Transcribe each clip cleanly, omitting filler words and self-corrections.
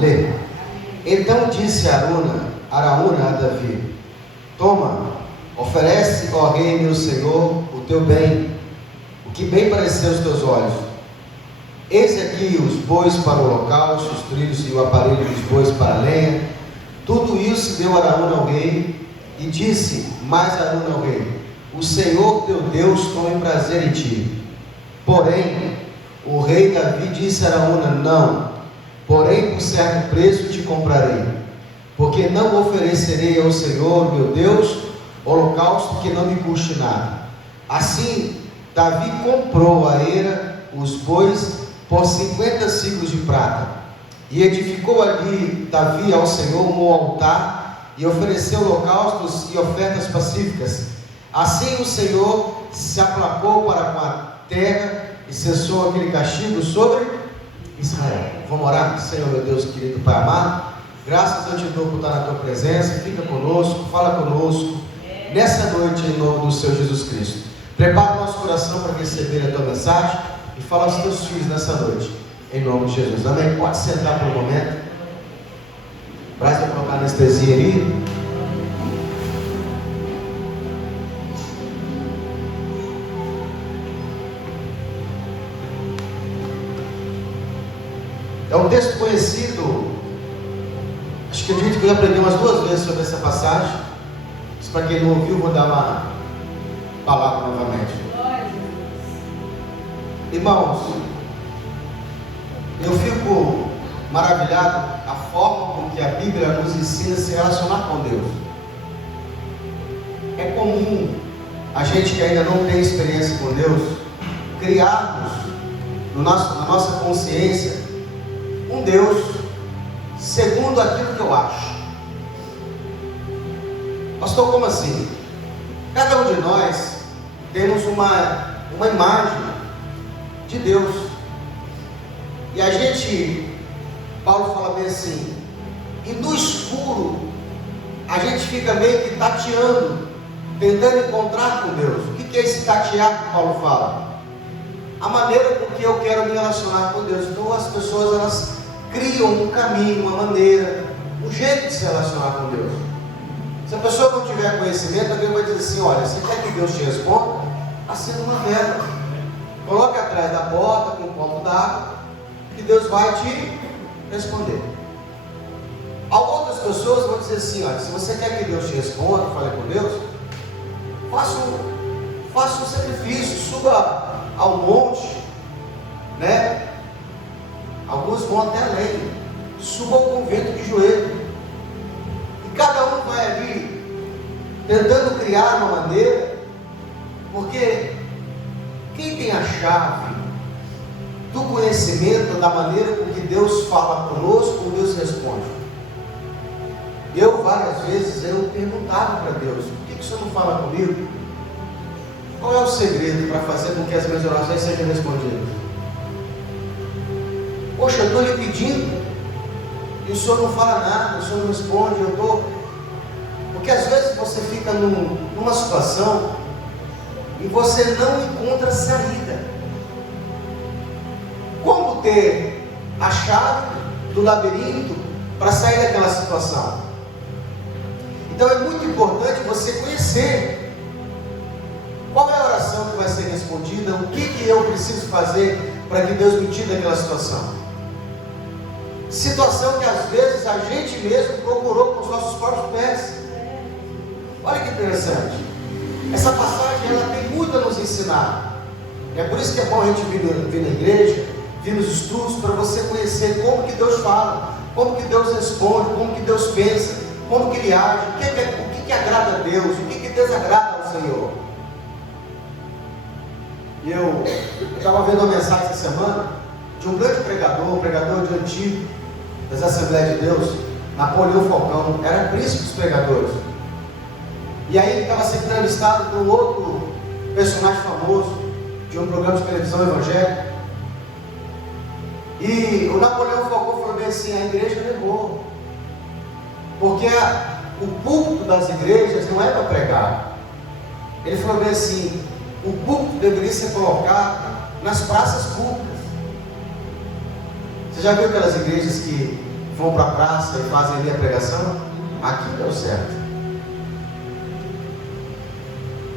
Vamos ler? Então disse Araúna a Davi: toma, oferece, ó rei meu senhor, o teu bem, o que bem pareceu aos teus olhos. Eis aqui os bois para o holocausto, os trilhos e o aparelho dos bois para a lenha. Tudo isso deu Araúna ao rei, e disse mais Araúna ao rei: o Senhor teu Deus tome prazer em ti. Porém, o rei Davi disse a Araúna: não, porém por certo preço te comprarei, porque não oferecerei ao Senhor meu Deus holocausto que não me custe nada. Assim, Davi comprou a era, os bois, por 50 siclos de prata, e edificou ali Davi ao Senhor um altar, e ofereceu holocaustos e ofertas pacíficas. Assim o Senhor se aplacou para com a terra e cessou aquele castigo sobre Israel. Vamos orar? Senhor meu Deus querido, Pai amado, graças eu te dou por estar na tua presença. Fica conosco, fala conosco nessa noite em nome do Senhor Jesus Cristo. Prepara o nosso coração para receber a tua mensagem e fala aos teus filhos nessa noite em nome de Jesus, amém? Pode sentar por um momento. Braz vai colocar anestesia ali. É um texto conhecido, acho que a gente vai aprender umas 2 vezes sobre essa passagem. Mas para quem não ouviu, vou dar uma palavra novamente. Irmãos, eu fico maravilhado a forma com que a Bíblia nos ensina a se relacionar com Deus. É comum a gente que ainda não tem experiência com Deus criarmos na nossa consciência um Deus segundo aquilo que eu acho. Pastor, como assim? Cada um de nós temos uma imagem de Deus, e a gente, Paulo fala bem assim, e no escuro a gente fica meio que tateando, tentando encontrar com Deus. O que é esse tatear que Paulo fala? A maneira com que eu quero me relacionar com Deus. Então as pessoas, elas criam um caminho, uma maneira, um jeito de se relacionar com Deus. Se a pessoa não tiver conhecimento, alguém vai dizer assim: olha, você quer que Deus te responda? Acenda uma vela, coloque atrás da porta com um copo d'água, que Deus vai te responder. Outras pessoas vão dizer assim: olha, se você quer que Deus te responda, fale com Deus, faça um sacrifício, suba ao monte, né? Alguns vão até além, suba ao convento de joelho, e cada um vai ali tentando criar uma maneira, porque quem tem a chave do conhecimento da maneira com que Deus fala conosco, ou Deus responde? Eu várias vezes perguntava para Deus: por que o Senhor não fala comigo? Qual é o segredo para fazer com que as minhas orações sejam respondidas? Poxa, eu estou lhe pedindo e o Senhor não fala nada, o Senhor não responde. Porque às vezes você fica numa situação e você não encontra saída. Como ter a chave do labirinto para sair daquela situação? Então é muito importante você conhecer qual é a oração que vai ser respondida, o que eu preciso fazer para que Deus me tire daquela situação. Situação que às vezes a gente mesmo procurou com os nossos próprios pés. Olha que interessante. Essa passagem, ela tem muito a nos ensinar. É por isso que é bom a gente vir na igreja, vir nos estudos, para você conhecer como que Deus fala, como que Deus responde, como que Deus pensa, como que Ele age, o que agrada a Deus, o que desagrada ao Senhor. E eu estava vendo uma mensagem essa semana de um grande pregador de antigo, das Assembleias de Deus, Napoleão Falcão, era príncipe dos pregadores. E aí ele estava sendo entrevistado por um outro personagem famoso de um programa de televisão evangélico. E o Napoleão Falcão falou bem assim: a igreja errou, porque o púlpito das igrejas não é para pregar. Ele falou bem assim: o púlpito deveria ser colocado nas praças públicas. Você já viu aquelas igrejas que vão para a praça e fazem ali a pregação? Aqui deu certo.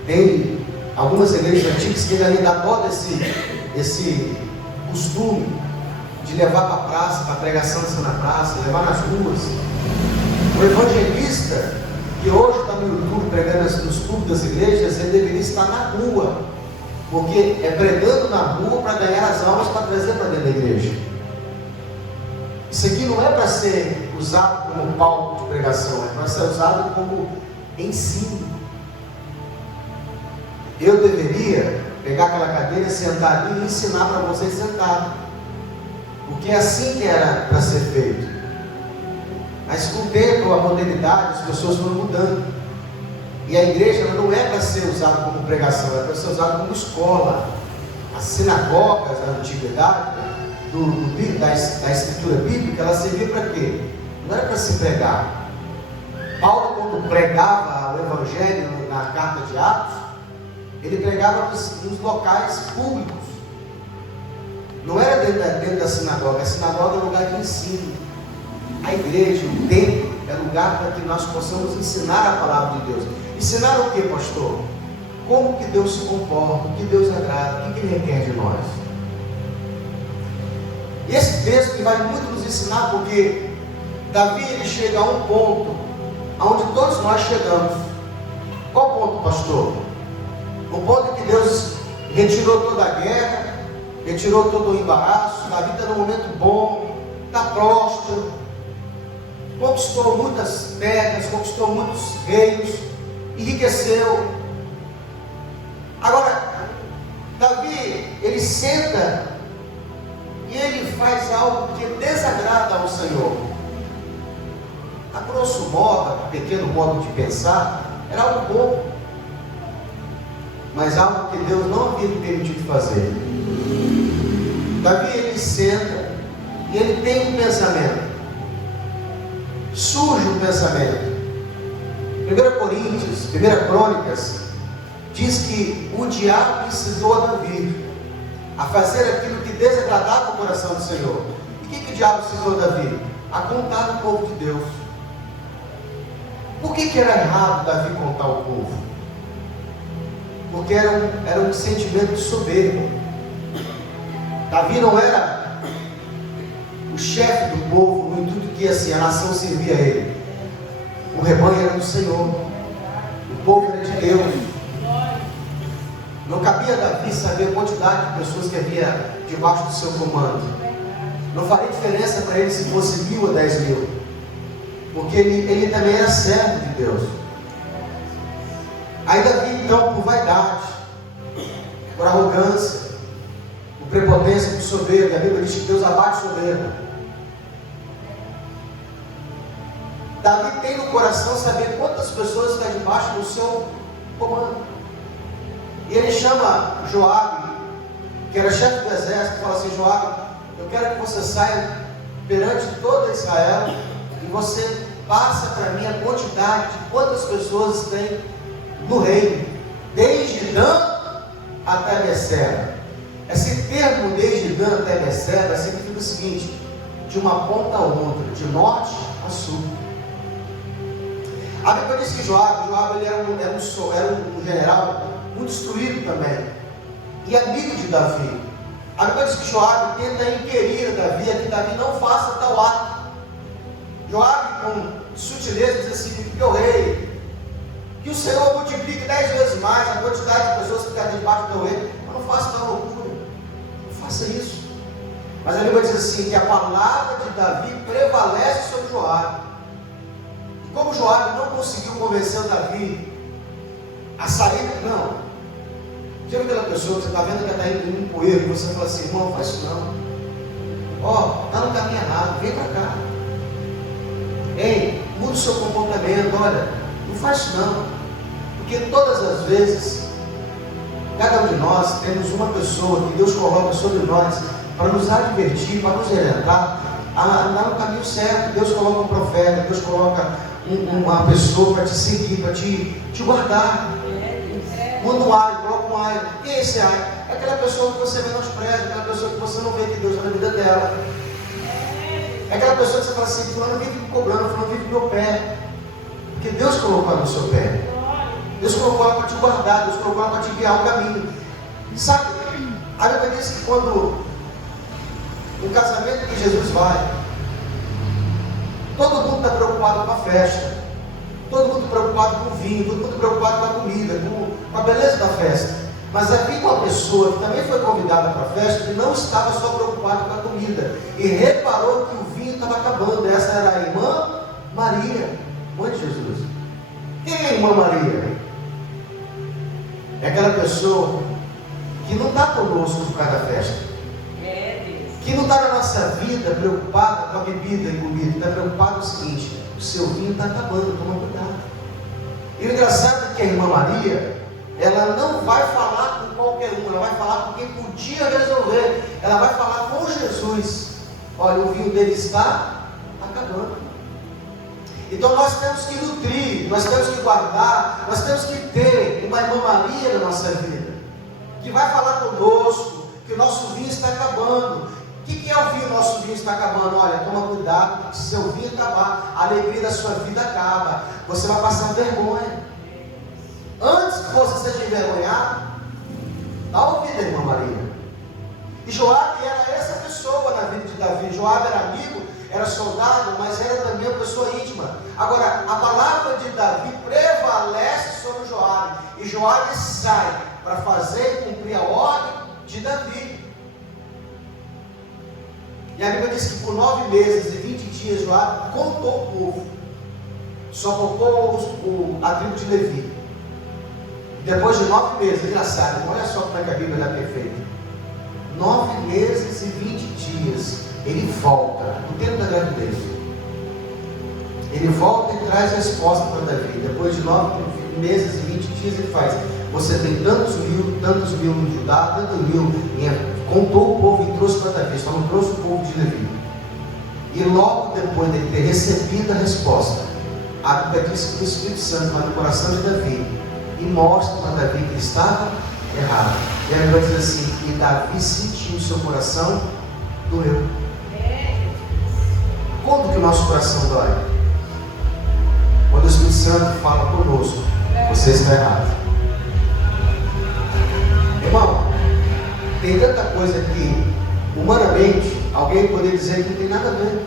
Tem algumas igrejas antigas que ainda adotam esse costume de levar para a praça, para a pregação na praça, levar nas ruas. O evangelista que hoje está no YouTube pregando nos cultos das igrejas, ele deveria estar na rua, porque é pregando na rua para ganhar as almas para trazer para dentro da igreja. Isso aqui não é para ser usado como palco de pregação, é para ser usado como ensino. Eu deveria pegar aquela cadeira, sentar ali e ensinar para vocês sentar, porque é assim que era para ser feito. Mas com o tempo, a modernidade, as pessoas foram mudando, e a igreja não é para ser usada como pregação, é para ser usada como escola. As sinagogas da antiguidade, da escritura bíblica, ela servia para quê? Não era para se pregar. Paulo, quando pregava o evangelho na carta de Atos, ele pregava nos locais públicos. Não era dentro da sinagoga. A sinagoga é lugar de ensino. A igreja, o templo, é lugar para que nós possamos ensinar a palavra de Deus. Ensinar o que, pastor? Como que Deus se comporta, o que Deus agrada, o que Ele requer de nós. E esse texto vai muito nos ensinar, porque Davi, ele chega a um ponto onde todos nós chegamos. Qual ponto, pastor? O ponto que Deus retirou toda a guerra, retirou todo o embaraço. Davi está num momento bom, está próspero, conquistou muitas terras, conquistou muitos reinos, enriqueceu. Agora, Davi, ele senta e ele faz algo que desagrada ao Senhor. A grosso modo, a pequeno modo de pensar, era algo bom, mas algo que Deus não havia lhe permitido fazer. Davi, ele senta e ele tem um pensamento. Surge um pensamento. 1 Coríntios, 1 Crônicas, diz que o diabo incitou a Davi a fazer aquilo que desagradava o coração do Senhor. E o que o diabo incitou a Davi? A contar o povo de Deus. Por que era errado Davi contar o povo? Porque era um sentimento de soberba. Davi não era o chefe do povo, no intuito que assim, a nação servia a ele. O rebanho era do Senhor, o povo era de Deus. Não cabia a Davi saber a quantidade de pessoas que havia debaixo do seu comando. Não faria diferença para ele se fosse 1.000 ou 10.000, porque ele também era servo de Deus. Aí Davi, então, por vaidade, por arrogância, por prepotência, por soberba, a Bíblia diz que Deus abate soberba. Davi tem no coração saber quantas pessoas estão debaixo do seu comando. E ele chama Joabe, que era chefe do exército, e fala assim: Joabe, eu quero que você saia perante toda Israel e você passa para mim a quantidade de quantas pessoas tem no reino, desde Dan até Beceba. Esse termo desde Dan até Beceba significa o seguinte: de uma ponta a outra, de norte a sul. A Bíblia diz que Joabe ele era um general muito instruído também, e amigo de Davi. A Bíblia diz que Joabe tenta inquirir Davi, a que Davi não faça tal ato. Joabe, com sutileza, diz assim: meu rei, que o Senhor multiplique 10 vezes mais a quantidade de pessoas que estão debaixo do teu rei, mas não faça tal loucura, não faça isso. Mas a Bíblia diz assim, que a palavra de Davi prevalece sobre Joabe. E como Joabe não conseguiu convencer o Davi a sair, não. Já viu aquela pessoa que você está vendo que está indo num poeiro, e você fala assim: irmão, não faz isso não. Ó, está no caminho errado, vem para cá. Ei, muda o seu comportamento, olha, não faz isso não. Porque todas as vezes, cada um de nós temos uma pessoa que Deus coloca sobre nós para nos advertir, para nos orientar a andar no caminho certo. Deus coloca um profeta, Deus coloca uma pessoa para te seguir, para te guardar. Manda um alho, coloca um alho. Quem é esse alho? É aquela pessoa que você menospreza, aquela pessoa que você não vê que Deus está na vida dela. É aquela pessoa que você fala assim: fulano vive me cobrando, fulano vive no meu pé. Porque Deus colocou ela no seu pé. Deus colocou ela para te guardar, Deus colocou ela para te guiar um caminho. Sabe, a Bíblia diz que quando no casamento que Jesus vai, todo mundo está preocupado com a festa, todo mundo preocupado com o vinho, todo mundo preocupado com a comida, com a beleza da festa. Mas havia uma pessoa que também foi convidada para a festa, que não estava só preocupada com a comida, e reparou que o vinho estava acabando. Essa era a irmã Maria, mãe de Jesus. Quem é a irmã Maria? É aquela pessoa que não está conosco por causa da festa, que não está na nossa vida preocupada com a bebida e comida, está preocupado com o seguinte: o seu vinho está acabando, toma cuidado. E o engraçado é que a irmã Maria, ela não vai falar com qualquer um, ela vai falar com quem podia resolver, ela vai falar com Jesus. Olha, o vinho dele está acabando. Então nós temos que nutrir, nós temos que guardar, nós temos que ter uma irmã Maria na nossa vida, que vai falar conosco que o nosso vinho está acabando. O que é o vinho? O nosso vinho está acabando. Olha, toma cuidado, se seu vinho acabar, a alegria da sua vida acaba, você vai passar vergonha. Antes que você seja envergonhado, dá ouvido, irmã Maria. E Joabe era essa pessoa na vida de Davi. Joabe era amigo, era soldado, mas era também uma pessoa íntima. Agora, a palavra de Davi prevalece sobre Joabe, e Joabe sai para fazer e cumprir a ordem de Davi. E a Bíblia diz que por 9 meses e 20 dias Joabe contou o povo, só poupou a tribo de Levi. Depois de 9 meses, engraçado, olha só como é que a Bíblia é perfeita. 9 meses e 20 dias, ele volta, no tempo da gravidez. Ele volta e traz a resposta para Davi. Depois de 9 meses e 20 dias, ele faz: você tem tantos mil em Judá, tantos mil em... Contou o povo e trouxe para Davi, só não trouxe o povo de Levi. E logo depois de ter recebido a resposta, a Bíblia diz que o Espírito Santo vai no coração de Davi e mostra para Davi que ele estava errado. E a Bíblia diz assim: e Davi sentiu o seu coração doeu. Quando que o nosso coração dói? Quando o Espírito Santo fala conosco: você está errado. Irmão, tem tanta coisa que, humanamente, alguém poderia dizer que não tem nada a ver.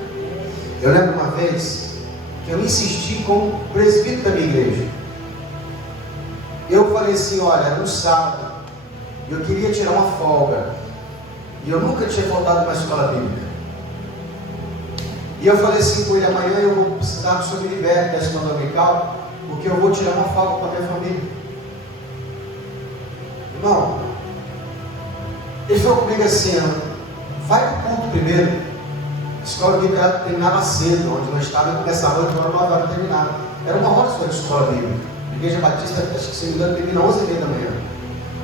Eu lembro uma vez que eu insisti como presbítero da minha igreja. Eu falei assim: olha, no sábado, eu queria tirar uma folga, e eu nunca tinha faltado para a escola bíblica. E eu falei assim com ele: amanhã eu vou precisar que o senhor me libere da escola dominical, porque eu vou tirar uma folga para a minha família. Irmão, ele falou comigo assim: vai para o culto primeiro. A escola bíblica terminava cedo, onde nós estávamos, começava 8 horas, 9 horas terminava. Era uma hora só de escola bíblica. A Igreja Batista, acho que se não me engano, termina às 11h30 da manhã.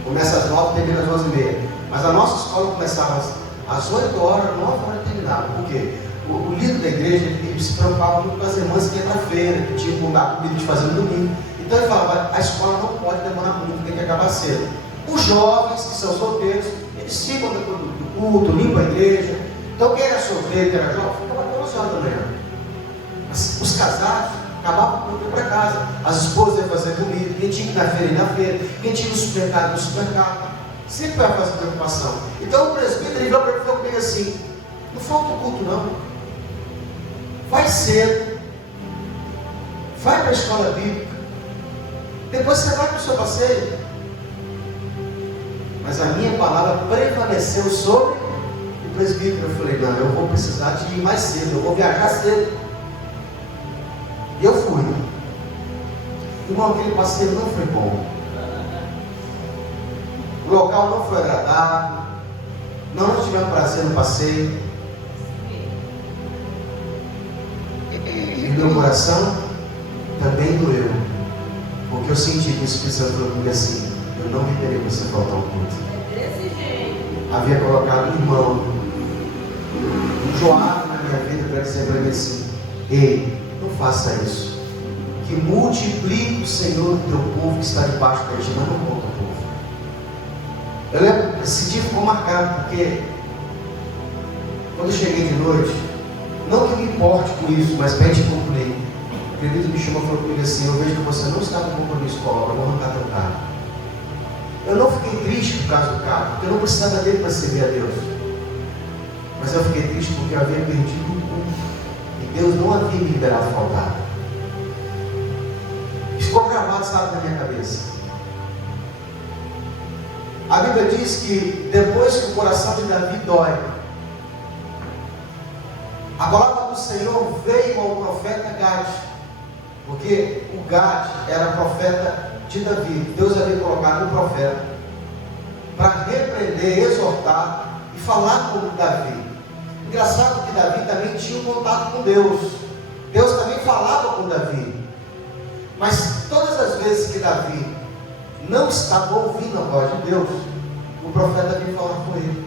Começa às 9 e termina às 11h30. Mas a nossa escola começava às 8 horas, 9 horas terminava. Por quê? O líder da igreja, ele se preocupava muito com as irmãs que iam para a feira, que tinham que dar comida de fazer no domingo. Então ele falava: a escola não pode demorar muito, tem que acabar cedo. Os jovens que são solteiros, eles ficam depois do culto, limpam a igreja. Então quem era solteiro, quem era jovem, ficava até 11 horas da manhã. Os casados acabavam com tudo para casa. As esposas iam fazer comida, quem tinha que ir na feira, ia na feira, quem tinha no supermercado, no supermercado. Sempre vai fazer preocupação. Então o presbítero, ele falou comigo assim: não falta o culto não. Vai cedo, vai para a escola bíblica, depois você vai para o seu passeio. Mas a minha palavra prevaleceu sobre o presbítero. Eu falei: não, eu vou precisar de ir mais cedo, eu vou viajar cedo. E eu fui. Irmão, aquele passeio não foi bom. O local não foi agradável, não tivemos prazer no passeio. E meu coração também doeu, porque eu senti que o Espírito Santo falou comigo assim: eu não me queria você faltar ao culto. Havia colocado um irmão, um Joabe na minha vida, para dizer para mim assim: ei, não faça isso, que multiplique o Senhor do teu povo que está debaixo da ti, mas não conta o povo. Eu lembro, esse dia ficou marcado, porque quando eu cheguei de noite, Não que me importe com isso, mas para a gente concluir. O querido me chamou e falou comigo assim: eu vejo que você não está com compromisso com a obra, eu vou arrancar teu carro. Eu não fiquei triste por causa do carro, porque eu não precisava dele para servir a Deus. Mas eu fiquei triste porque eu havia perdido o culto. E Deus não havia me liberado faltar. Ficou gravado, sabe, na minha cabeça. A Bíblia diz que depois que o coração de Davi dói, a palavra do Senhor veio ao profeta Gad, porque o Gad era profeta de Davi. Deus havia colocado um profeta para repreender, exortar e falar com Davi. Engraçado que Davi também tinha um contato com Deus. Deus também falava com Davi. Mas todas as vezes que Davi não estava ouvindo a voz de Deus, o profeta vinha falar com ele.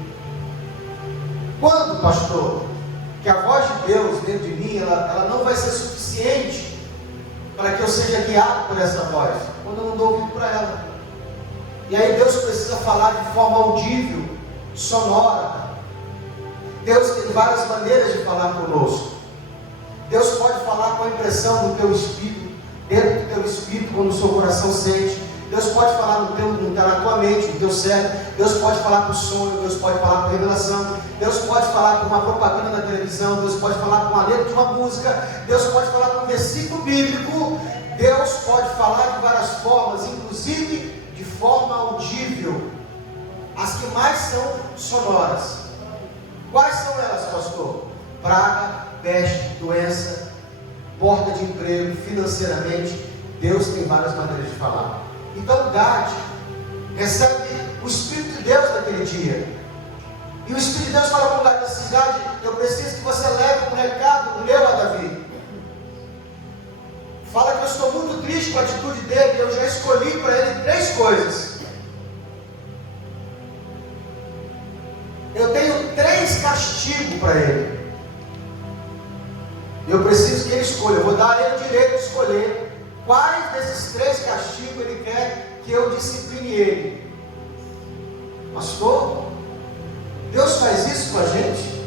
Quando, pastor, que a voz de Deus dentro de mim, ela não vai ser suficiente para que eu seja guiado por essa voz? Quando eu não dou ouvido para ela. E aí Deus precisa falar de forma audível, sonora. Deus tem várias maneiras de falar conosco. Deus pode falar com a impressão do teu espírito, dentro do teu espírito, quando o seu coração sente. Deus pode falar na tua mente, no teu cérebro. Deus pode falar por sonho, Deus pode falar por revelação. Deus pode falar por uma propaganda na televisão. Deus pode falar com a letra de uma música. Deus pode falar com um versículo bíblico. Deus pode falar de várias formas, inclusive de forma audível. As que mais são sonoras. Quais são elas, pastor? Praga, peste, doença, porta de emprego, financeiramente. Deus tem várias maneiras de falar. Então Gad recebe o Espírito de Deus naquele dia. E o Espírito de Deus fala com Gad assim: Gad, eu preciso que você leve um recado meu a Davi. Fala que eu estou muito triste com a atitude dele. Eu já escolhi para ele 3 coisas. Eu tenho 3 castigos para ele. Eu preciso que ele escolha. Eu vou dar a ele o direito de escolher quais desses 3 castigos ele quer que eu discipline ele. Pastor, Deus faz isso com a gente?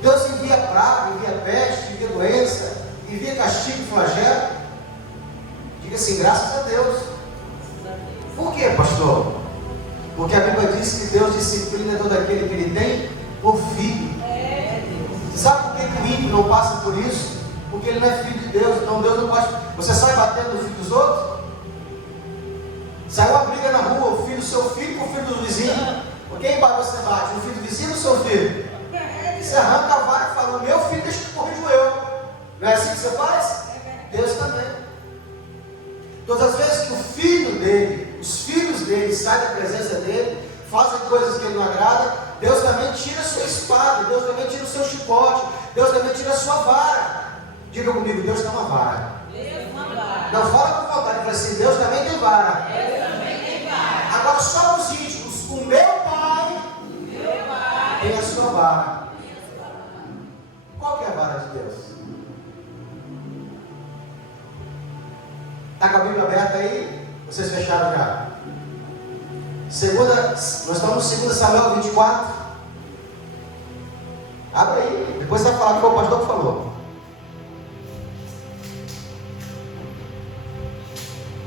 Deus envia praga, envia peste, envia doença, envia castigo, flagelo? Diga assim: graças a Deus. Por quê, pastor? Porque a Bíblia diz que Deus disciplina todo aquele que ele tem por filho. Você sabe por que o ímpio não passa por isso? Porque ele não é filho de Deus. Então Deus não pode. Você sai batendo no filho dos outros? Saiu uma briga na rua, o filho do seu filho com o filho do vizinho. Por quem você bate? O filho do vizinho ou o seu filho? Você arranca a vara e fala: o meu filho deixa que corrija eu. Não é assim que você faz? Deus também. Todas as vezes que o filho dele, os filhos dele saem da presença dele, fazem coisas que ele não agrada, Deus também tira a sua espada, Deus também tira o seu chicote, Deus também tira a sua vara. Diga comigo: Deus tem uma vara. Não fala com vontade, fala assim: Deus também tem vara. Agora só os íntimos: o meu pai tem a sua vara. Qual que é a vara de Deus? Está com a Bíblia aberta aí? Vocês fecharam já? Nós estamos no 2 Samuel 24. Abre aí, depois você vai falar que foi o pastor que falou.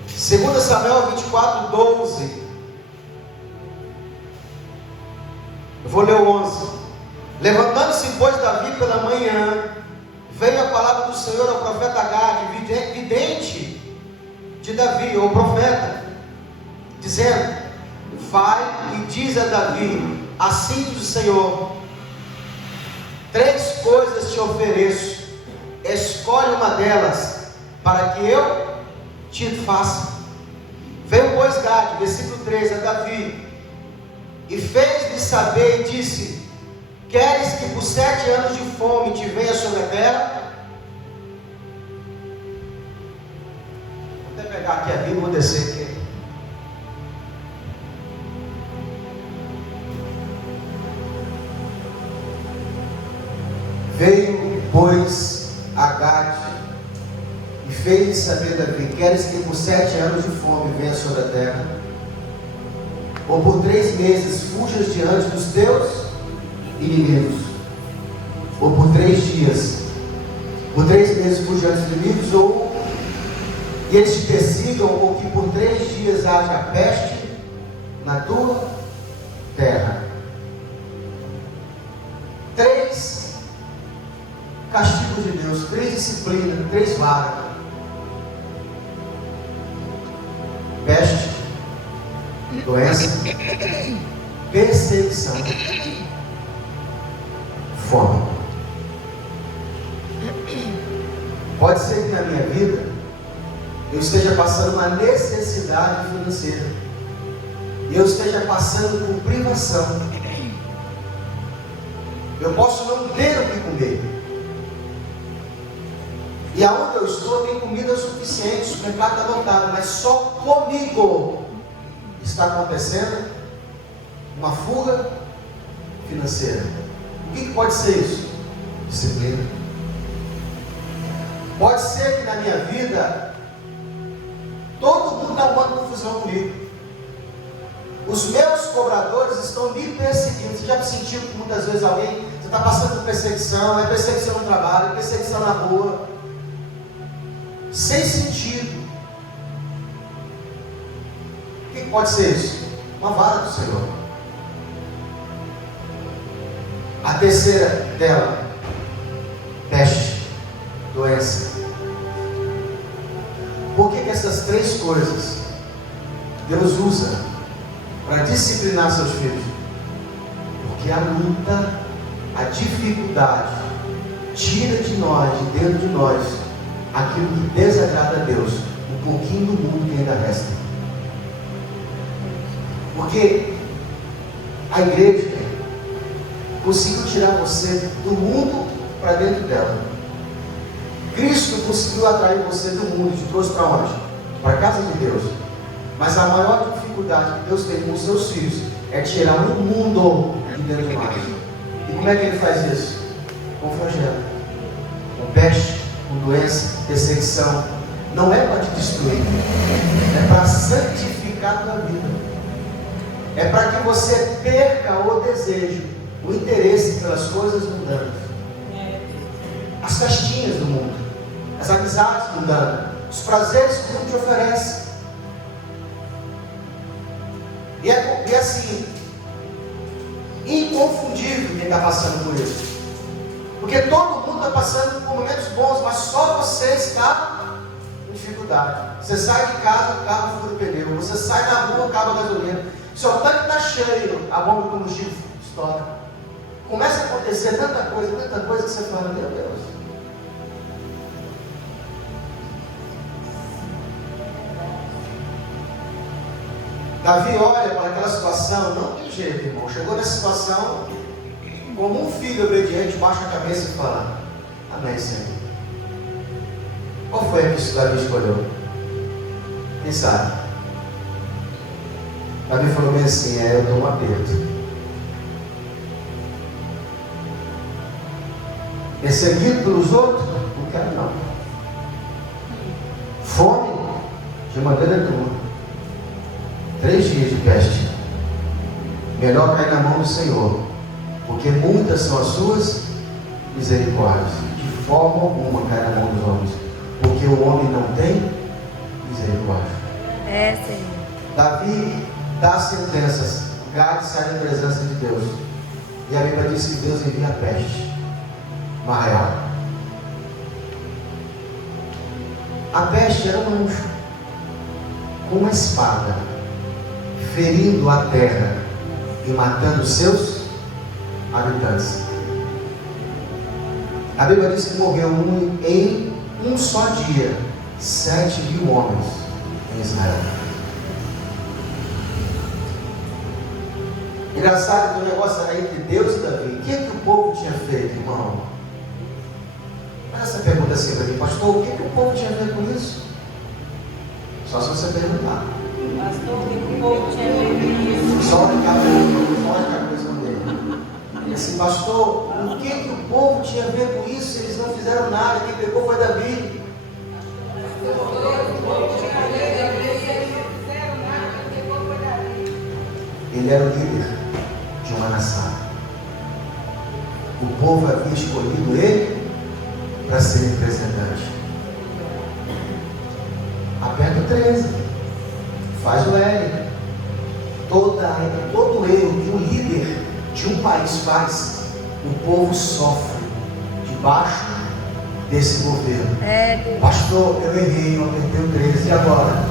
2 Samuel 24, 12. Eu vou ler o 11. Levantando-se, pois, Davi pela manhã, veio a palavra do Senhor ao profeta Gad, vidente de Davi, ou profeta, dizendo: vai e diz a Davi, assim diz o Senhor: 3 coisas te ofereço, escolhe uma delas, para que eu te faça. Veio, pois, Gad, versículo 3, a Davi, e fez-lhe saber e disse: queres que por 7 anos de fome te venha sobre a terra? Vou até pegar aqui a Bíblia, vou descer aqui. Veio, pois, a Gad, e fez saber Davi: queres que por 7 anos de fome venha sobre a terra? Ou por 3 meses fujas diante dos teus inimigos? ou por 3 dias, por 3 meses fuja dos inimigos, ou que eles te persigam, ou que por 3 dias haja peste na tua terra. 3 castigos de Deus, 3 disciplinas, 3 vagas: peste, doença, perseguição, fome. Pode ser que na minha vida eu esteja passando uma necessidade financeira, e eu esteja passando por privação. Eu posso não ter o que comer, e aonde eu estou tem comida suficiente, o mercado está lotado, mas só comigo está acontecendo uma fuga financeira. O que pode ser isso? Disciplina. Pode ser que na minha vida todo mundo está arrumando confusão comigo. Os meus cobradores estão me perseguindo. Você já sentiu que muitas vezes alguém, você está passando por perseguição, é perseguição no trabalho, é perseguição na rua, sem sentido. O que pode ser isso? Uma vara do Senhor. A terceira dela: peste, doença. Por que essas 3 coisas Deus usa para disciplinar seus filhos? Porque a luta, a dificuldade tira de nós, de dentro de nós, aquilo que desagrada a Deus, um pouquinho do mundo que ainda resta. Porque a igreja conseguiu tirar você do mundo para dentro dela. Cristo conseguiu atrair você do mundo, te trouxe para onde? Para a casa de Deus. Mas a maior dificuldade que Deus tem com os seus filhos é tirar o mundo de dentro de nós. E como é que Ele faz isso? Com flagelo, com peste, com doença, perseguição. Não é para te destruir, é para santificar a tua vida. É para que você perca o desejo, o interesse pelas coisas mundanas, as festinhas do mundo, as amizades mundanas, os prazeres que o mundo te oferece. E é assim, inconfundível quem está passando por isso. Porque todo mundo está passando por momentos bons, mas só você está em dificuldade. Você sai de casa, o carro fura o pneu. Você sai na rua, acaba a gasolina. Seu tanque está cheio, a bomba de combustível estoura. Começa a acontecer tanta coisa que você fala: meu Deus. Davi olha para aquela situação, não tem jeito, irmão. Chegou nessa situação, como um filho obediente, baixa a cabeça e fala: amém, Senhor. Qual foi a que Davi escolheu? Quem sabe? Davi falou bem assim: eu dou um aperto. Perseguido pelos outros? Não quero não. Fome? De maneira nenhuma. 3 dias de peste. Melhor cair na mão do Senhor, porque muitas são as suas misericórdias. De forma alguma cair na mão dos homens, porque o homem não tem misericórdia. Senhor. Davi dá sentenças. Gade sai da presença de Deus. E a Bíblia diz que Deus envia a peste, uma real. A peste era um anjo com uma espada, ferindo a terra e matando seus habitantes. A Bíblia diz que morreu em um só dia 7.000 homens em Israel. Engraçado que o negócio era entre Deus e Davi. O que o povo tinha feito, irmão? Faz essa pergunta assim para mim: pastor, o que o povo tinha a ver com isso? Só se você perguntar. Pastor, o que o povo tinha a ver com isso? Só de cabeça dele. E assim: pastor, o que o povo tinha a ver com isso? Eles não fizeram nada. Quem pegou foi Davi. Ele era o líder de uma nação. O povo havia escolhido ele para ser representante. Aperta o 13. Faz o L. Todo erro que um líder de um país faz, o povo sofre debaixo desse governo. Pastor, eu errei, eu apertei o 13. E agora?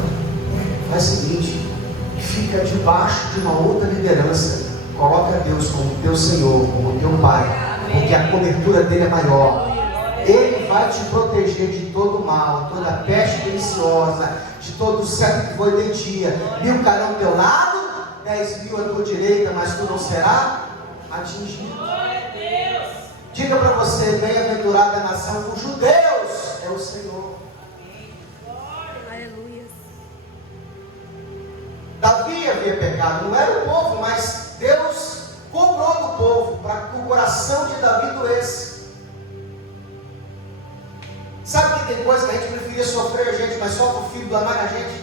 Faz o seguinte: fica debaixo de uma outra liderança. Coloca Deus como teu Senhor, como teu Pai, porque a cobertura dele é maior. Ele vai te proteger de todo mal, toda peste deliciosa, de todo o cego que foi de dia. 1000 cairão ao teu lado, 10.000 à tua direita, mas tu não será atingido. Diga para você: bem-aventurada a nação cujo Deus é o Senhor. Aleluia. Davi havia pecado, não era o povo, mas Deus cobrou do povo para que o coração de Davi doesse. Sabe que tem coisa que a gente preferia sofrer a gente, mas só o filho do amar a gente?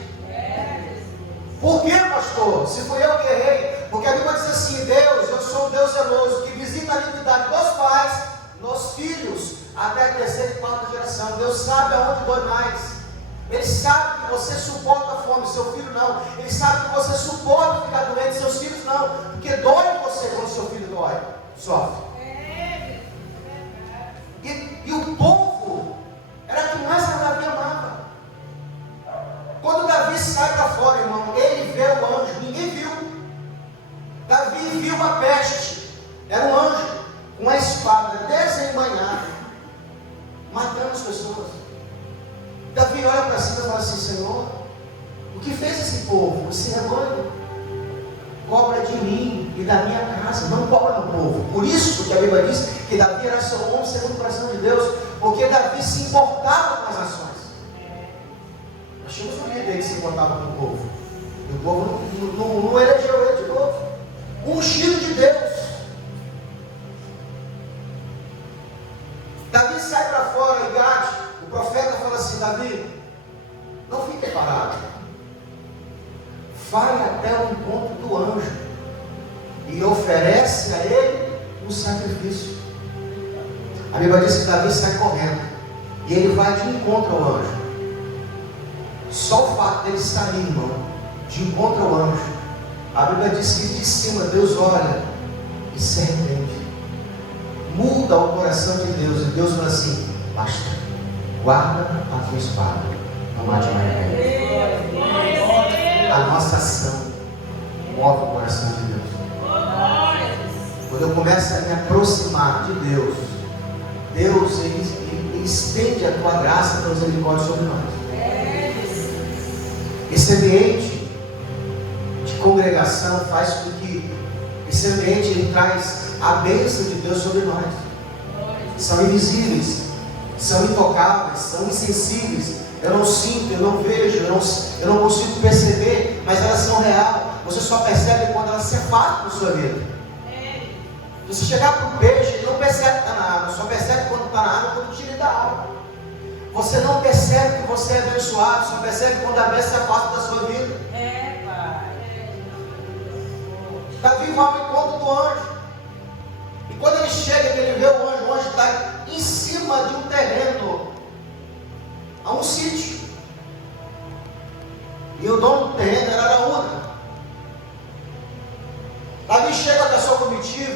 Por que, pastor? Se fui eu que errei. Porque a Bíblia diz assim: Deus, eu sou um Deus zeloso, que visita a iniquidade dos pais, nos filhos, até a terceira e quarta geração. Deus sabe aonde dói mais. Ele sabe que você suporta a fome, seu filho não. Ele sabe que você suporta ficar doente, seus filhos não. Porque dói em você quando seu filho dói, sofre. E o povo era que mais Davi amava. Quando Davi sai para fora, irmão, ele vê o anjo, ninguém viu. Davi viu uma peste, era um anjo, com uma espada desembainhada, matando as pessoas. Davi olha para cima e fala assim: Senhor, o que fez esse povo, esse rebanho? Cobra de mim e da minha casa, não cobra no povo. Por isso que a Bíblia diz que Davi era seu homem segundo o coração de Deus, porque Davi se importava com as nações. Nós tínhamos um líder que se importava com o povo, e o povo não elegeu ele de novo. Ungido de Deus. Davi sai para fora e Gade, o profeta, fala assim: Davi, não fique parado, vai até o encontro do anjo e oferece a ele o sacrifício. A Bíblia diz que Davi sai correndo e ele vai de encontro ao anjo. Só o fato dele sair, irmão, de encontro ao anjo, a Bíblia diz que de cima Deus olha e se arrepende, muda o coração de Deus, e Deus fala assim: basta, guarda a tua espada, não mate mais ninguém. A nossa ação move o coração de Deus. Quando eu começo a me aproximar de Deus, Deus ele estende a tua graça, a tua misericórdia sobre nós. Esse ambiente de congregação faz com que esse ambiente ele traz a bênção de Deus sobre nós. São invisíveis, são intocáveis, são insensíveis. Eu não sinto, eu não vejo, eu não consigo perceber, mas elas são reais. Você só percebe quando elas se afastam da sua vida. Se você chegar para o peixe, ele não percebe que está na água, só percebe quando está na água, quando tira ele da água. Você não percebe que você é abençoado, só percebe quando a bênção se afasta da sua vida. Davi vai ao encontro do anjo. E quando ele chega, que ele vê o anjo está em cima de um terreno, a um sítio. E o dono do terreno era Araúna. Davi chega com a sua comitiva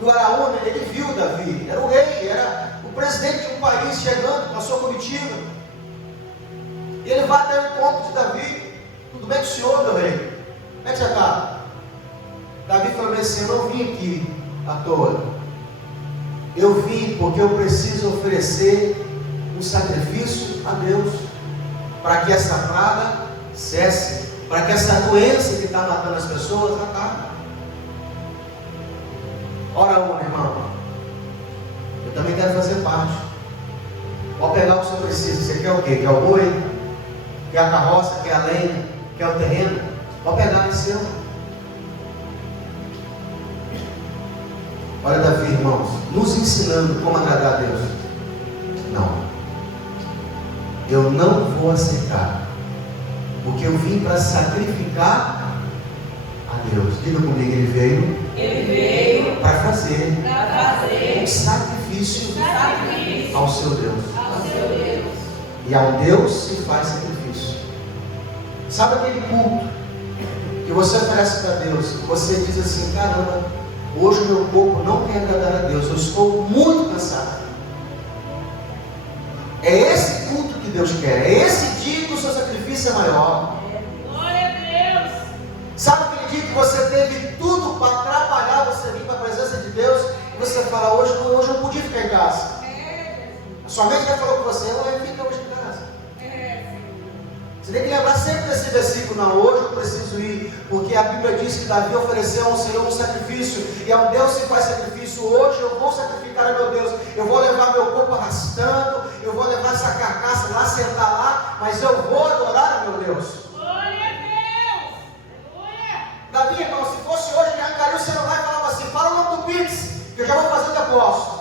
e o Araúna, ele viu Davi, era o rei, era o presidente de um país chegando com a sua comitiva. E ele vai até o encontro de Davi. Tudo bem com o senhor, meu rei? Como é que você está? Davi falou assim: eu não vim aqui à toa. Eu vim porque eu preciso oferecer um sacrifício a Deus, para que essa praga cesse, para que essa doença que está matando as pessoas acabe. Ora, irmão, eu também quero fazer parte. Pode pegar o que você precisa. Você quer o quê? Quer o boi? Quer a carroça? Quer a lenha? Quer o terreno? Pode pegar em cima. Olha Davi, irmãos, nos ensinando como agradar a Deus. Não, eu não vou aceitar, porque eu vim para sacrificar a Deus. Diga comigo, ele veio para fazer sacrifício ao seu Deus. E ao Deus se faz sacrifício. Sabe aquele culto que você oferece para Deus, que você diz assim: caramba, hoje o meu corpo não quer agradar a Deus, eu estou muito cansado. É esse culto que Deus quer, é esse dia que o seu sacrifício é maior. Glória a Deus. Sabe aquele dia que você teve tudo para atrapalhar você vir para a presença de Deus, e você fala: hoje eu não podia ficar em casa. A sua mente já falou com você: eu fica hoje em casa. Você tem que lembrar sempre desse versículo: não, hoje eu preciso ir, porque a Bíblia diz que Davi ofereceu ao Senhor um sacrifício, e ao Deus se faz sacrifício. Hoje eu vou sacrificar a meu Deus, eu vou levar meu corpo arrastando, eu vou levar essa carcaça lá, sentar lá, mas eu vou adorar a meu Deus. Glória a Deus. Aleluia. Davi, irmão, se fosse hoje, ele arrancaria o celular e falava assim: fala o nome do Pix, que eu já vou fazer o depósito.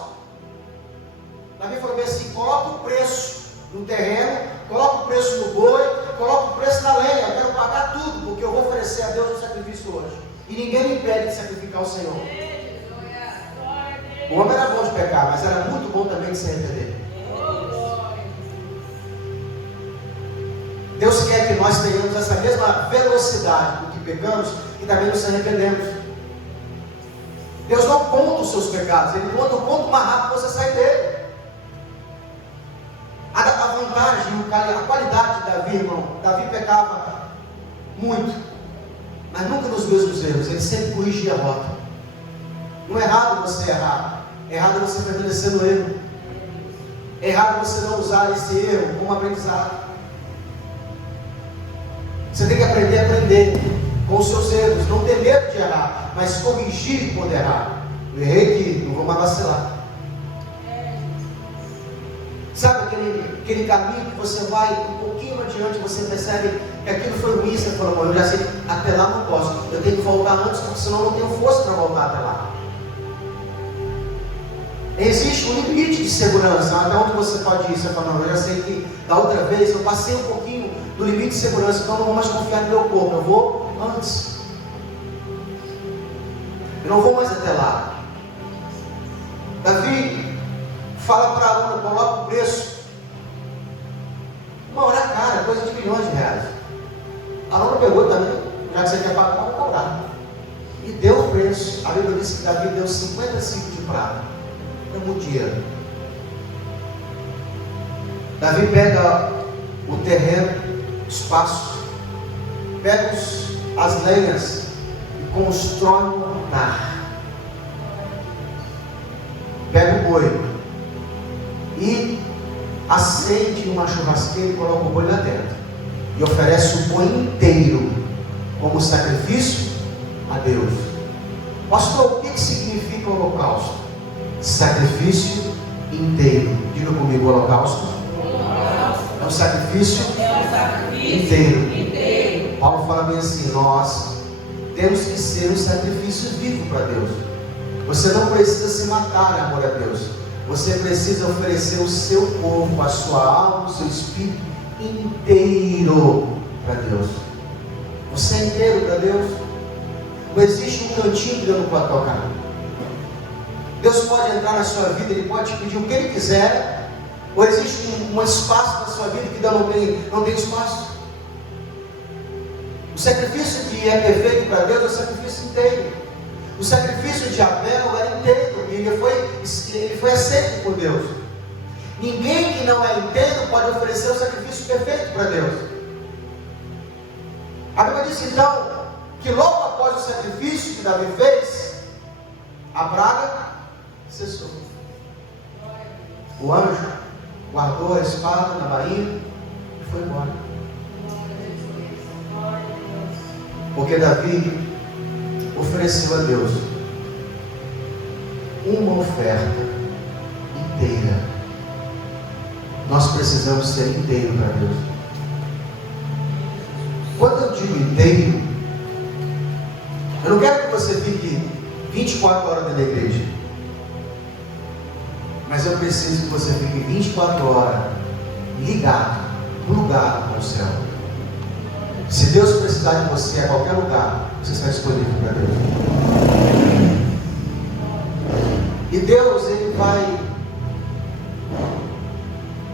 Davi falou bem assim: coloca o preço no terreno, coloca o preço no boi, coloca o preço na lenha, eu quero pagar tudo, porque eu vou oferecer a Deus um sacrifício hoje. E ninguém me impede de sacrificar o Senhor. O homem era bom de pecar, mas era muito bom também de se arrepender. Deus quer que nós tenhamos essa mesma velocidade do que pecamos e também nos arrependemos. Deus não conta os seus pecados, Ele conta o quanto mais rápido você sai dele. A vantagem, a qualidade de Davi, irmão: Davi pecava muito, mas nunca nos mesmos erros, ele sempre corrigia a rota. Não é errado você errar, é errado você permanecer no erro, é errado você não usar esse erro como aprendizado. Você tem que aprender com os seus erros, não ter medo de errar, mas corrigir quando errar. Eu errei aqui, não vou mais vacilar. Sabe aquele caminho que você vai um pouquinho adiante, você percebe que aquilo foi ruim, você fala: eu já sei, até lá não posso, eu tenho que voltar antes, porque senão eu não tenho força para voltar até lá. Existe um limite de segurança, até onde você pode ir. Você fala: não, eu já sei que da outra vez eu passei um pouquinho do limite de segurança, então eu não vou mais confiar no meu corpo, eu vou antes. Eu não vou mais até lá. Davi fala para Aruna: coloca o preço. Uma hora cara, coisa de milhões de reais. Aruna pegou também: já que você quer pagar, vou cobrar. E deu o preço. A Bíblia diz que Davi deu 55 de prata. É muito dinheiro. Davi pega o terreno, o espaço, pega as lenhas e constrói um altar. Pega o boi e acende uma churrasqueira e coloca o boi lá dentro, e oferece o boi inteiro como sacrifício a Deus. Pastor, o que significa o holocausto? Sacrifício inteiro. Diga comigo: holocausto é um sacrifício inteiro. Paulo fala bem assim: nós temos que ser um sacrifício vivo para Deus. Você não precisa se matar, amor a Deus. Você precisa oferecer o seu corpo, a sua alma, o seu espírito inteiro para Deus. Você é inteiro para Deus. Não existe um cantinho que Deus não pode tocar. Deus pode entrar na sua vida, Ele pode te pedir o que Ele quiser. Ou existe um espaço na sua vida que Deus não tem espaço. O sacrifício que é perfeito para Deus é o sacrifício inteiro. O sacrifício de Abel era inteiro, e ele foi aceito por Deus. Ninguém que não é inteiro pode oferecer o sacrifício perfeito para Deus. A Bíblia diz então que logo após o sacrifício que Davi fez, a praga cessou. O anjo guardou a espada na bainha e foi embora. Porque Davi ofereceu a Deus uma oferta inteira. Nós precisamos ser inteiro para Deus. Quando eu digo inteiro, eu não quero que você fique 24 horas dentro da igreja, mas eu preciso que você fique 24 horas ligado, plugado com o céu. Se Deus precisar de você a qualquer lugar, você está disponível para Deus. E Deus, Ele vai...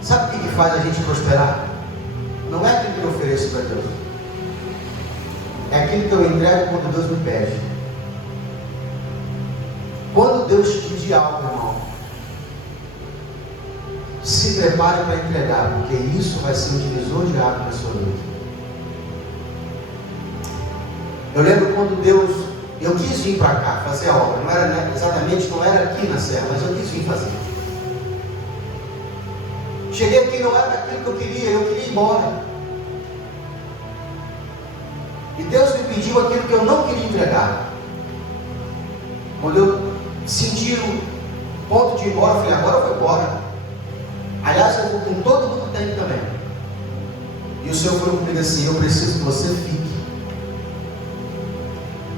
Sabe o que faz a gente prosperar? Não é aquilo que eu ofereço para Deus. É aquilo que eu entrego quando Deus me pede. Quando Deus te pedir algo, irmão, se prepare para entregar, porque isso vai ser um divisor de água na sua vida. Eu lembro quando eu quis vir para cá fazer a obra, não era exatamente, não era aqui na Serra, mas eu quis vir fazer. Cheguei aqui, não era aquilo que eu queria ir embora. E Deus me pediu aquilo que eu não queria entregar. Quando eu senti o ponto de ir embora, eu falei, agora eu vou embora. Aliás, eu vou com todo mundo que tem também. E o Senhor falou comigo assim, eu preciso que você fique.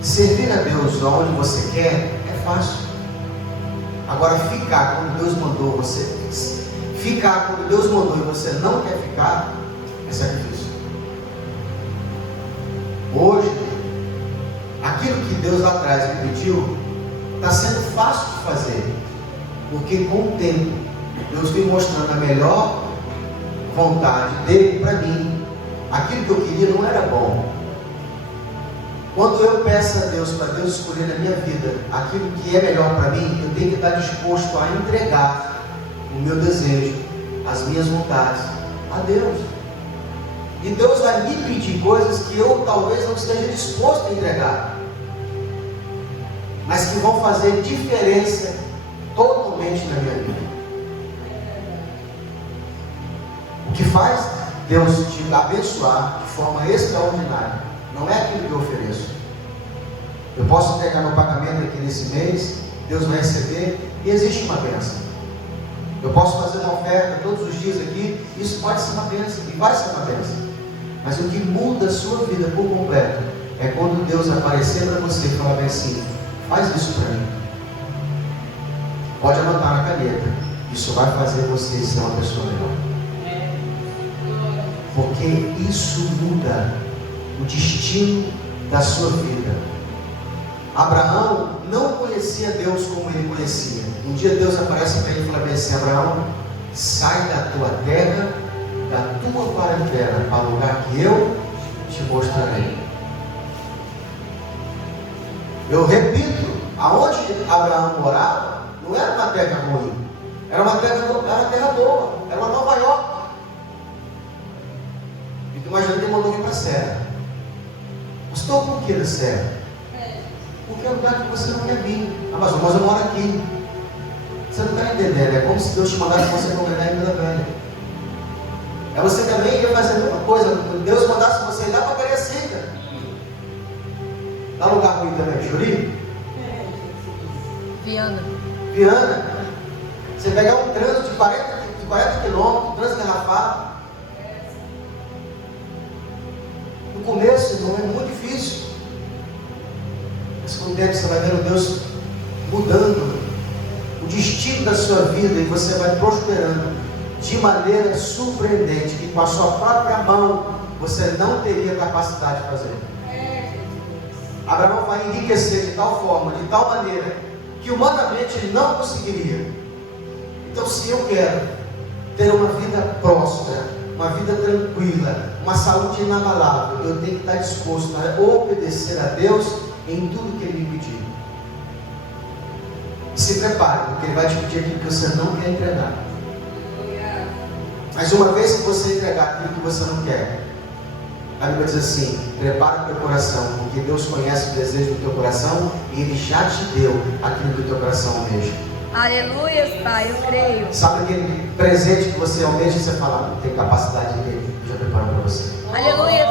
Servir a Deus onde você quer é fácil. Agora ficar quando Deus mandou você, ficar quando Deus mandou e você não quer ficar, é sacrifício. Hoje, aquilo que Deus lá atrás me pediu, está sendo fácil de fazer, porque com o tempo, Deus vem mostrando a melhor vontade dele para mim. Aquilo que eu queria não era bom. Quando eu peço a Deus, para Deus escolher na minha vida aquilo que é melhor para mim, eu tenho que estar disposto a entregar o meu desejo, as minhas vontades a Deus. E Deus vai me pedir coisas que eu talvez não esteja disposto a entregar, mas que vão fazer diferença totalmente na minha vida. O que faz Deus te abençoar de forma extraordinária não é aquilo que eu ofereço. Eu posso entregar meu pagamento aqui nesse mês, Deus vai receber e existe uma bênção. Eu posso fazer uma oferta todos os dias aqui, isso pode ser uma bênção e vai ser uma bênção. Mas o que muda a sua vida por completo é quando Deus aparecer para você e falar bem assim, faz isso para mim. Pode anotar na caneta, isso vai fazer você ser uma pessoa melhor. Porque isso muda o destino da sua vida. Abraão não conhecia Deus como ele conhecia. Um dia Deus aparece para ele e fala bem assim, Abraão, sai da tua terra, da tua parentela, para o lugar que eu te mostrarei. Eu repito, aonde Abraão morava, não era uma terra ruim, era uma terra boa, era uma Nova York. Então imagina que ele mandou vir para a serra. Pastor, por que da serra? Porque é um lugar que você não quer vir. Ah, mas eu moro aqui. Você não está entendendo, é como se Deus te mandasse você congregar em Vila Velha. É você também ia fazer a mesma coisa. Deus mandasse você ir lá para Cariacica. Dá lugar ruim também, Juri? Viana. Você pegar um trânsito de 40 quilômetros, trânsito garrafado. No começo, não é muito difícil. Mas com o tempo você vai vendo Deus mudando o destino da sua vida e você vai prosperando de maneira surpreendente que com a sua própria mão você não teria capacidade de fazer. Abraão vai enriquecer de tal forma, de tal maneira que humanamente ele não conseguiria. Então, se eu quero ter uma vida próspera, uma vida tranquila, uma saúde inabalável, eu tenho que estar disposto a obedecer a Deus em tudo que Ele me pedir. Se prepare, porque Ele vai te pedir aquilo que você não quer entregar. Mas uma vez que você entregar aquilo que você não quer, a Bíblia diz assim, prepara o teu coração, porque Deus conhece o desejo do teu coração e Ele já te deu aquilo que o teu coração almeja. Aleluia, Pai, eu creio. Sabe aquele presente que você almeja e você fala, não tem capacidade de ter, já preparou para você. Aleluia,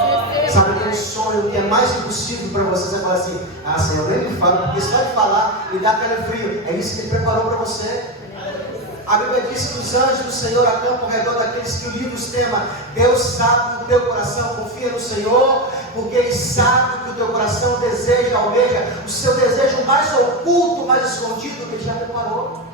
Sabe aquele sonho que é mais impossível para você, você fala assim, ah Senhor, nem me fala, porque só de falar me dá calafrio. É isso que Ele preparou para você. A Bíblia diz que os anjos do Senhor acampam ao redor daqueles que o livro tema. Deus sabe que o teu coração confia no Senhor, porque Ele sabe que o teu coração deseja, almeja, o seu desejo mais oculto, mais escondido, que Ele já preparou.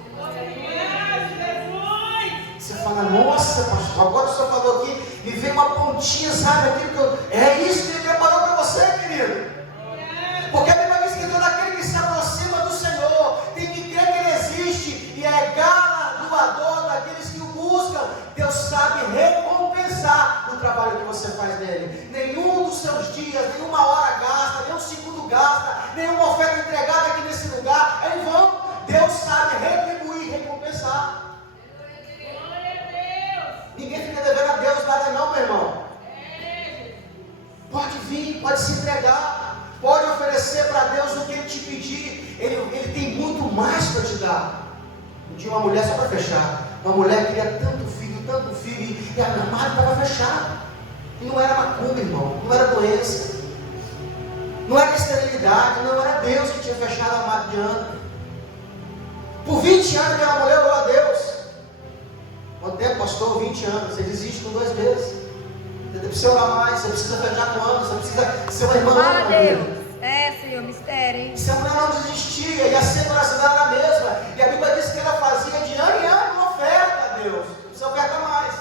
Você fala, nossa pastor, agora o Senhor falou aqui, me veio uma pontinha, sabe, aquilo que eu... É isso que Ele preparou para você, querido. Porque a Bíblia diz que todo aquele que se aproxima do Senhor tem que crer que Ele existe. Deus sabe recompensar o trabalho que você faz nele. Nenhum dos seus dias, nenhuma hora gasta, nenhum segundo gasta, nenhuma oferta entregada aqui nesse lugar é em vão. Deus sabe retribuir e recompensar. Ninguém fica devendo a Deus nada não, meu irmão. Pode vir, pode se entregar, pode oferecer para Deus o que Ele te pedir. Ele tem muito mais para te dar. Um dia uma mulher, só para fechar, uma mulher queria tanto filho, e a armário estava fechado. E não era macumba, irmão, não era doença, não era esterilidade, não era Deus que tinha fechado o armário de Ana. Por 20 anos aquela mulher orou a Deus. Quanto tempo, pastor? 20 anos. Você desiste com 2 meses. Você precisa orar mais, você precisa fechar com anos, você precisa ser uma irmã. Glória a Deus. É, Senhor, mistério, hein? Se a mulher não desistia, e a segurança dela era a mesma, e a Bíblia diz que ela fazia de ano em ano uma oferta a Deus. Você oferta mais.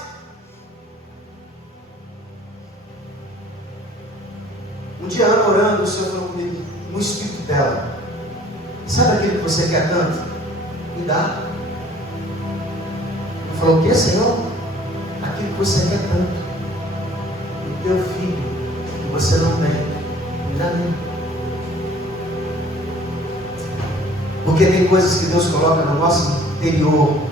Um dia, Ana orando, o Senhor falou comigo, no espírito dela: sabe aquilo que você quer tanto? Me dá. Ele falou: o que, Senhor? Aquilo que você quer tanto. O teu filho, que você não tem, me dá nele. Porque tem coisas que Deus coloca no nosso interior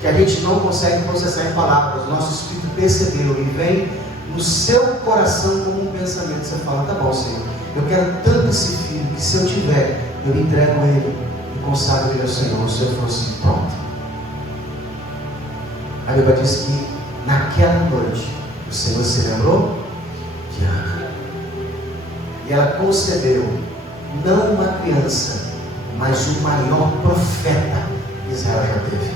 que a gente não consegue processar em palavras. O nosso espírito percebeu e vem no seu coração como um pensamento. Você fala: tá bom, Senhor, eu quero tanto esse filho que se eu tiver, eu entrego ele e consagro ele ao Senhor. O Senhor falou assim: pronto. A Bíblia diz que naquela noite o Senhor se lembrou de Ana, e ela concebeu não uma criança, mas o maior profeta que Israel já teve.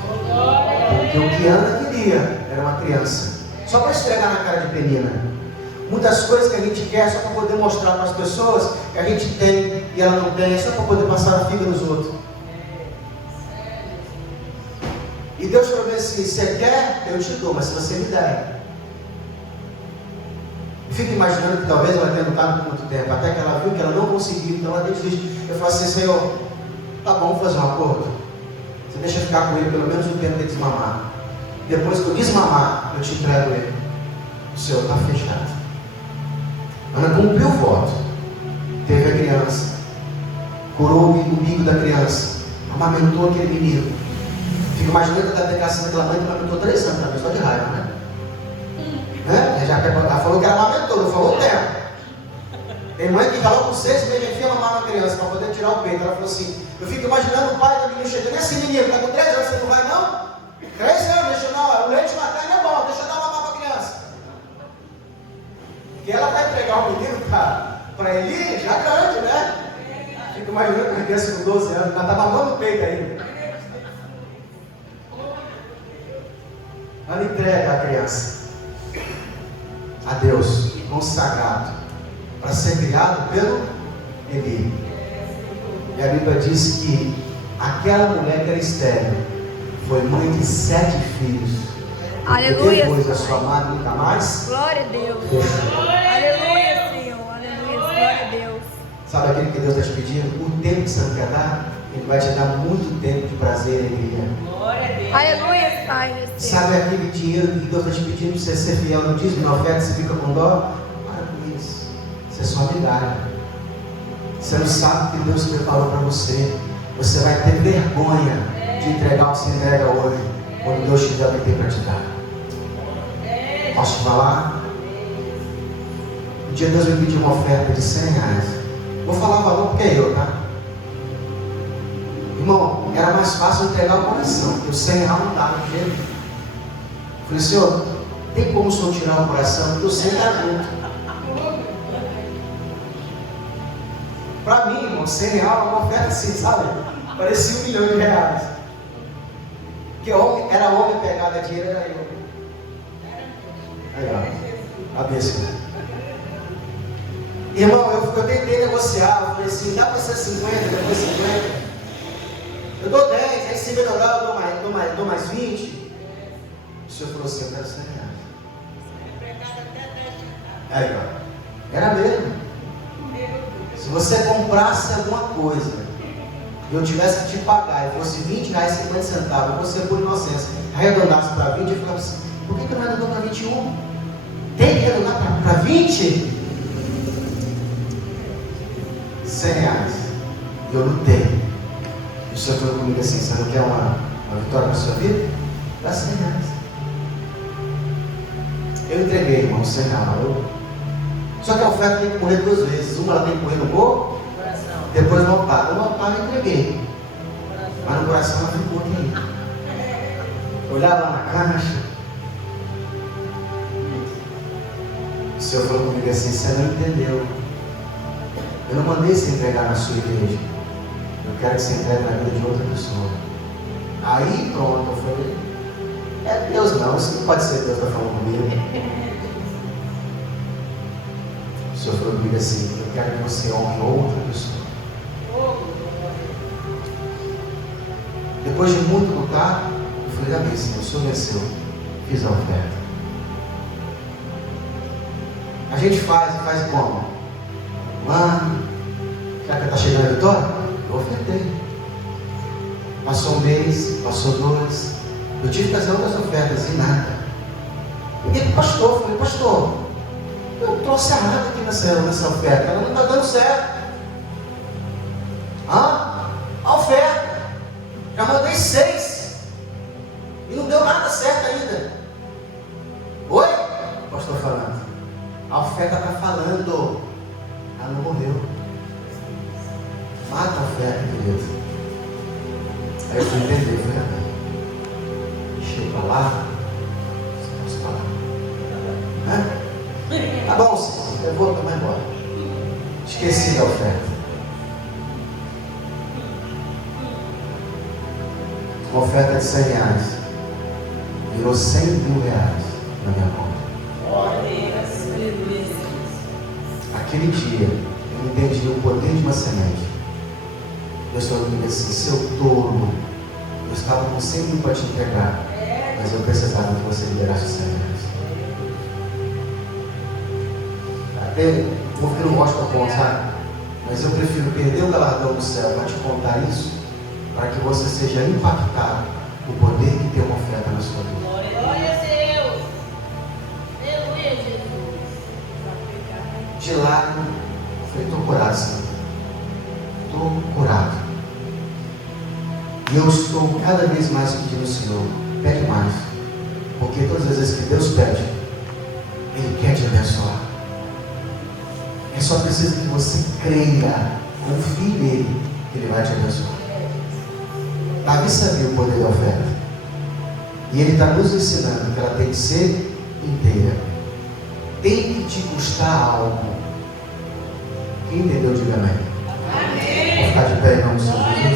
Porque o que Ana queria era uma criança, só para esfregar na cara de Penina. Muitas coisas que a gente quer só para poder mostrar para as pessoas que a gente tem e ela não tem, é só para poder passar a figa nos outros. E Deus falou assim: você quer? Eu te dou, mas se você me der. Fica imaginando que talvez ela tenha lutado por muito tempo, até que ela viu que ela não conseguiu, então ela desiste. Eu falei assim: Senhor, tá bom, vamos fazer um acordo. Você deixa eu ficar com ele pelo menos um tempo de desmamar. Depois que eu desmamar, eu te entrego ele. O Senhor está fechado. Ana cumpriu o voto. Teve a criança, curou o umbigo da criança, amamentou aquele menino. Fico imaginando que ela ter caçado aquela mãe que amamentou 3 anos também, só de raiva, né? Ela falou que ela amamentou, não falou o tempo. Tem mãe que falou com 6 meses, enfia mamar uma criança para poder tirar o peito. Ela falou assim: eu fico imaginando o pai do menino chegando: esse menino está com 3 anos, você não vai não? 3 anos, deixa não, o leite materno é bom, deixa eu dar mamar para a criança. Que ela vai entregar o menino para ele já grande, né? Fico imaginando uma criança com 12 anos, ela está mamando o peito ainda. Ela entrega a criança a Deus, consagrado, para ser criado pelo Eli. E a Bíblia diz que aquela mulher que era estéril foi mãe de 7 filhos. Aleluia. E depois a sua mãe nunca mais. Glória a Deus. Aleluia, Senhor. Aleluia. Glória a Deus. Sabe aquilo que Deus está te pedindo? O tempo que você não quer dar, Ele vai te dar muito tempo de prazer e alegria. Glória a Deus. Aleluia, Pai. Sabe aquele dinheiro que Deus está te pedindo para você ser fiel no dízimo, na oferta, você fica com dó? Para com isso. Isso é só migalha. Você não sabe o que Deus preparou para você. Você vai ter vergonha de entregar o que você entrega hoje, quando Deus tiver o que tem para te dar. Posso te falar? Um dia Deus me pediu uma oferta de 100 reais. Vou falar o valor porque é eu, tá? Irmão, era mais fácil entregar o coração, porque o 100 reais não dava de jeito. Falei: Senhor, tem como o Senhor tirar o coração? Porque o 100 está junto. Para mim, irmão, 100 reais é uma oferta assim, sabe? Parecia 1 milhão de reais. Porque era homem pegado a dinheiro, era eu. Aí, ó. A bênção. Irmão, eu tentei negociar. Eu falei assim: dá para ser 50, depois 50. Eu dou 10, aí se melhorar eu dou mais 20. O Senhor falou assim: eu quero 100 reais. Aí, ó. Era mesmo. Se você comprasse alguma coisa e eu tivesse que te pagar e fosse 20 reais e 50 centavos, você por inocência arredondasse para 20 e falava assim: por que que não arredondou para 21? Tem que arredondar para 20? 100 reais. E eu lutei. O Senhor falou comigo assim: você não quer uma vitória para a sua vida? Dá 100 reais. Eu entreguei, irmão, 100 reais. Só que a oferta tem que correr 2 vezes. Uma ela tem que correr no gol, depois no altar. No altar eu entreguei, mas no coração ela ficou ali. Olhava lá na caixa. O Senhor falou comigo assim: você não entendeu. Eu não mandei você entregar na sua igreja. Eu quero que você entregue na vida de outra pessoa. Aí pronto, eu falei: é Deus não, isso não pode ser Deus que está falando comigo. O Senhor falou comigo assim: eu quero que você honre outra pessoa. Depois de muito lutar, eu falei: amém, Senhor, o Senhor venceu. Fiz a oferta. A gente faz como? Mano, já que está chegando a vitória, eu ofertei. Passou 1 mês, passou 2. Eu tive que fazer outras ofertas e nada. Liguei para o pastor, falei: pastor, eu trouxe errado aqui nessa oferta, ela não está dando certo. A oferta, já mandei 6 e não deu nada certo ainda. Oi? O pastor falando: a oferta está falando, ela não morreu. Mata a oferta, querido. Aí eu fui entender, foi amém. Chega para lá, posso falar? Tá bom, Senhor, eu vou tomar embora. Esqueci da oferta. Uma oferta de 100 reais virou 100 mil reais na minha conta. Aquele dia eu entendi o poder de uma semente. Deus falou comigo assim: seu tolo, eu estava com 100 mil para te entregar, mas eu precisava que você liberasse 100 reais. Até porque eu não gosto da conta, sabe? Mas eu prefiro perder o galardão do céu para te contar isso, para que você seja impactado com o poder que tem uma oferta na sua vida. Glória a Deus. Aleluia, Jesus. De lá, eu falei: estou curado, Senhor. Estou curado. E eu estou cada vez mais pedindo ao Senhor: pede mais. Porque todas as vezes que Deus pede, Ele quer te abençoar. É só preciso que você creia, confie nele, que Ele vai te abençoar. Davi sabia o poder da oferta. E ele está nos ensinando que ela tem que ser inteira. Tem que te custar algo. Quem entendeu, diga amém. Vou ficar de pé em nome do Senhor Jesus.